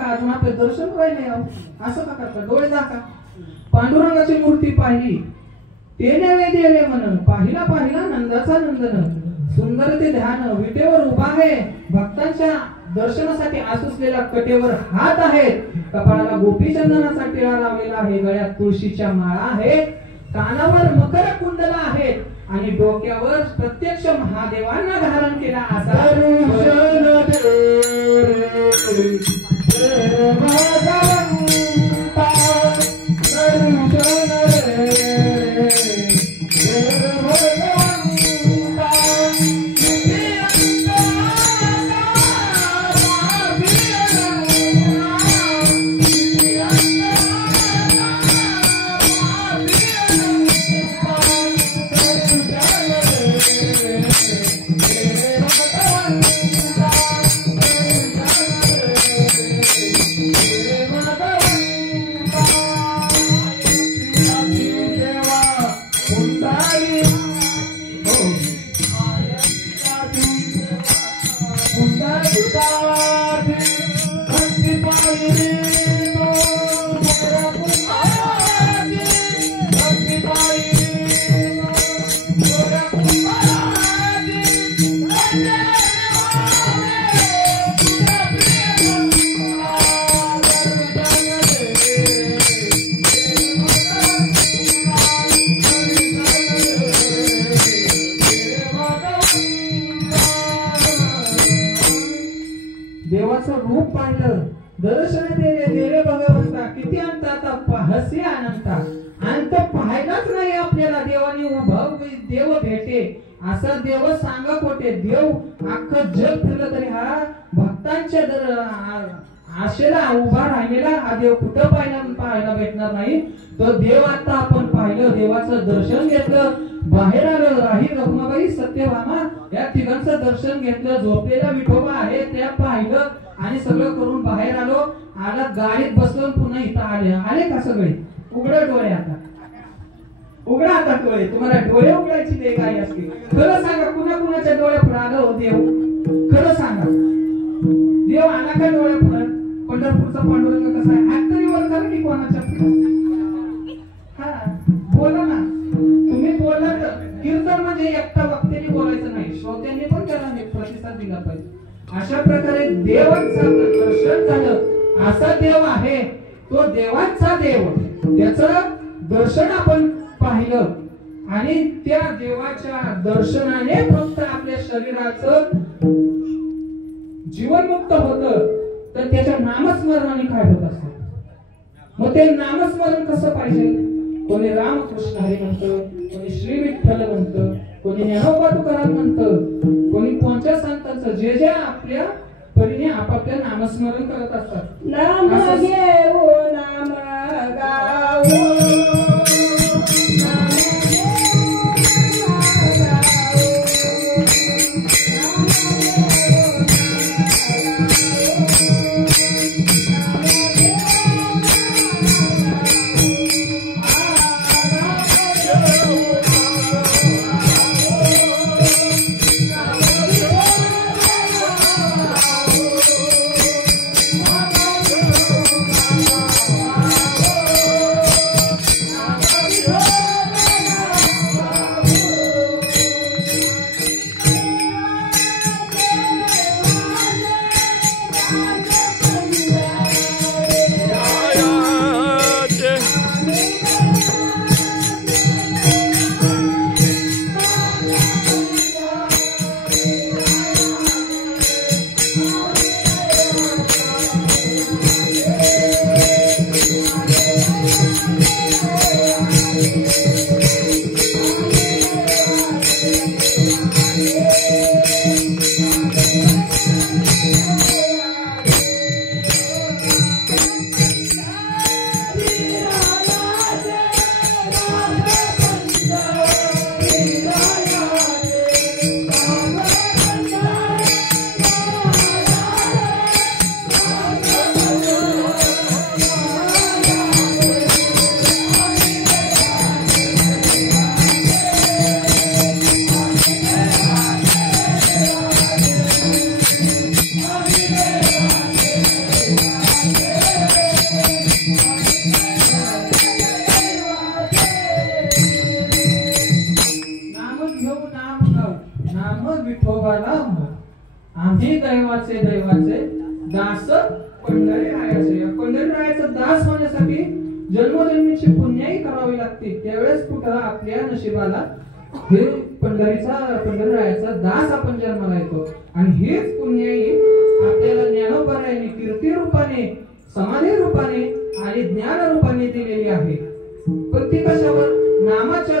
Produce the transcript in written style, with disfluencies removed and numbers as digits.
का अजून आपले दर्शन राहिले असं का करता डोळे झाका पांडुरंगाची मूर्ती पाहिली ते नवे देवे मन पाहिला पाहिला नंदाचा नंदन सुंदर ते ध्यान विटेवर उभा आहे भक्तांच्या दर्शनासाठी आसुसलेल्या कटेवर हात आहेत कपाळाला गोपी चंदनाचा टिळा लावलेला आहे गळ्यात तुळशीच्या माळा आहेत कानावर मकर कुंडला आहेत आणि डोक्यावर प्रत्यक्ष महादेवांना धारण केला असा देवाचं रूप पाहिलं दर्शन देवे देवे भगवंता किती अंतात हसी अनंता अंत पाहायलाच नाही आपल्याला देवाने उभं देव भेटे असं देव सांगा कोठे देव अख्खं जग फिरलं तरी हा भक्तांच्या आशेला उभा राहिलेला हा देव कुठं पाहायला भेटणार नाही तो देव आता आपण पाहिलं देवाचं दर्शन घेतलं बाहेर आलं राही रखमाबाई सत्यभामा या तिघांचं दर्शन घेतलं झोपलेला विठोबा आहे त्या पाहिलं आणि सगळं करून बाहेर आलो आला गाडीत बसलो पुन्हा इथं आले का सगळे उघडे डोळे आता उघडा आता डोळे तुम्हाला डोळे उघडायची ते काय असते खरं सांगा कुणा कुणाच्या डोळे पुढे आलं हो देव खरं सांगा देव आला का डोळे पुढे पंढरपूरचा पांडुरंग कसा आहे ऍक्टरीवर करा की कोणाच्या हा बोला ना तुम्ही बोलला तर कीर्तन म्हणजे एकटा वक्त्याने बोलायचं नाही श्रोत्यांनी पण त्याला प्रतिसाद दिला पाहिजे अशा प्रकारे देवाचं दर्शन झालं असा देव आहे तो देवाचा देव त्याचं दर्शन आपण पाहिलं आणि त्या देवाच्या दर्शनाने फक्त आपल्या शरीराचं जीवनमुक्त होतं तर त्याच्या नामस्मरणाने काय होत असतं मग ते नामस्मरण कसं पाहिजे कोणी रामकृष्ण हरी म्हणतं कोणी श्री विठ्ठल म्हणतं कोणी ज्ञानोबा तुकाराम म्हणतं कोणी कोणत्या संतांचं जे जे आपल्या परीने आपापल्या नामस्मरण करत असतात नाम घेऊ नाम गाऊ विठोबाला आम्ही दैवाचे दास पंढरीरायाचे. या पंढरीरायाचा दास होण्यासाठी जन्मोजन्मीची पुण्याई करावी लागते. त्यावेळेस कुठं आपल्या नशिबाला हे पंढरीरायाचा दास आपण जन्माला येतो. आणि हेच पुण्याई आपल्याला ज्ञानोपरायाने, कीर्ती रूपाने, समाधी रूपाने आणि ज्ञान रूपाने दिलेली आहे. पण ती कशावर? नामाच्या